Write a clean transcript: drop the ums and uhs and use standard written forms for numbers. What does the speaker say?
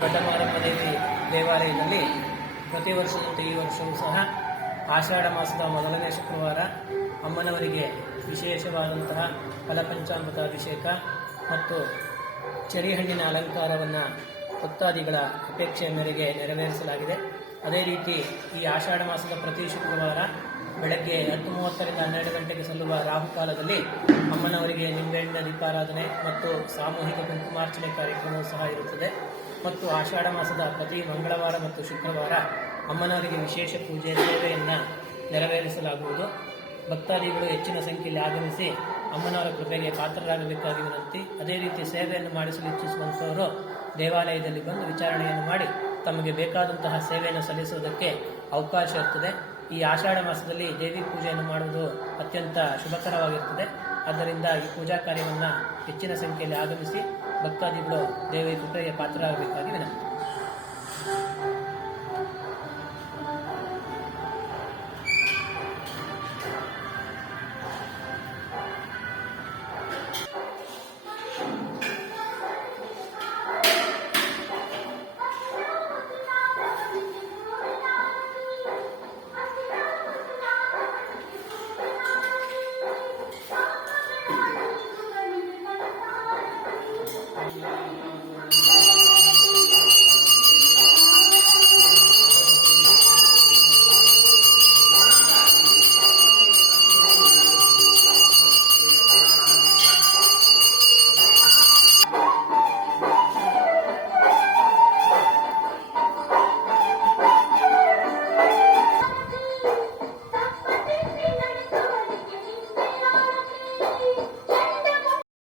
ದೊಡ್ಡಮಾರಮ್ಮದೇವಿ ದೇವಾಲಯದಲ್ಲಿ ಪ್ರತಿ ವರ್ಷದಂತೆ ಈ ವರ್ಷವೂ ಸಹ ಆಷಾಢ ಮಾಸದ ಮೊದಲನೇ ಶುಕ್ರವಾರ ಅಮ್ಮನವರಿಗೆ ವಿಶೇಷವಾದಂತಹ ಫಲಪಂಚಾಮೃತ ಅಭಿಷೇಕ ಮತ್ತು ಚೆರಿಹಣ್ಣಿನ ಅಲಂಕಾರವನ್ನು ಭಕ್ತಾದಿಗಳ ಅಪೇಕ್ಷೆಯ ಮೇರೆಗೆ ನೆರವೇರಿಸಲಾಗಿದೆ. ಅದೇ ರೀತಿ ಈ ಆಷಾಢ ಮಾಸದ ಪ್ರತಿ ಶುಕ್ರವಾರ ಬೆಳಗ್ಗೆ 10:30ರಿಂದ 12 ಗಂಟೆಗೆ ಸಲ್ಲುವ ರಾಹುಕಾಲದಲ್ಲಿ ಅಮ್ಮನವರಿಗೆ ನಿಂಬೆಹಣ್ಣಿನ ದೀಪಾರಾಧನೆ ಮತ್ತು ಸಾಮೂಹಿಕ ಕುಂಕುಮಾರ್ಚನೆ ಕಾರ್ಯಕ್ರಮವೂ ಸಹ ಇರುತ್ತದೆ. ಮತ್ತು ಆಷಾಢ ಮಾಸದ ಪ್ರತಿ ಮಂಗಳವಾರ ಮತ್ತು ಶುಕ್ರವಾರ ಅಮ್ಮನವರಿಗೆ ವಿಶೇಷ ಪೂಜೆ ಸೇವೆಯನ್ನು ನೆರವೇರಿಸಲಾಗುವುದು. ಭಕ್ತಾದಿಗಳು ಹೆಚ್ಚಿನ ಸಂಖ್ಯೆಯಲ್ಲಿ ಆಗಮಿಸಿ ಅಮ್ಮನವರ ಕೃಪೆಗೆ ಪಾತ್ರರಾಗಬೇಕಾಗಿ ವಿನಂತಿ. ಅದೇ ರೀತಿ ಸೇವೆಯನ್ನು ಮಾಡಿಸಲು ಇಚ್ಛಿಸುವಂಥವರು ದೇವಾಲಯದಲ್ಲಿ ಬಂದು ವಿಚಾರಣೆಯನ್ನು ಮಾಡಿ ತಮಗೆ ಬೇಕಾದಂತಹ ಸೇವೆಯನ್ನು ಸಲ್ಲಿಸುವುದಕ್ಕೆ ಅವಕಾಶ ಇರುತ್ತದೆ. ಈ ಆಷಾಢ ಮಾಸದಲ್ಲಿ ದೇವಿ ಪೂಜೆಯನ್ನು ಮಾಡುವುದು ಅತ್ಯಂತ ಶುಭಕರವಾಗಿರುತ್ತದೆ. ಆದ್ದರಿಂದ ಈ ಪೂಜಾ ಕಾರ್ಯವನ್ನು ಹೆಚ್ಚಿನ ಸಂಖ್ಯೆಯಲ್ಲಿ ಆಗಮಿಸಿ ಭಕ್ತಾದಿಗಳು ದೇವಿ ಕೃಪೆಗೆ ಪಾತ್ರರಾಗಬೇಕಾಗಿ ವಿನಂತಿ.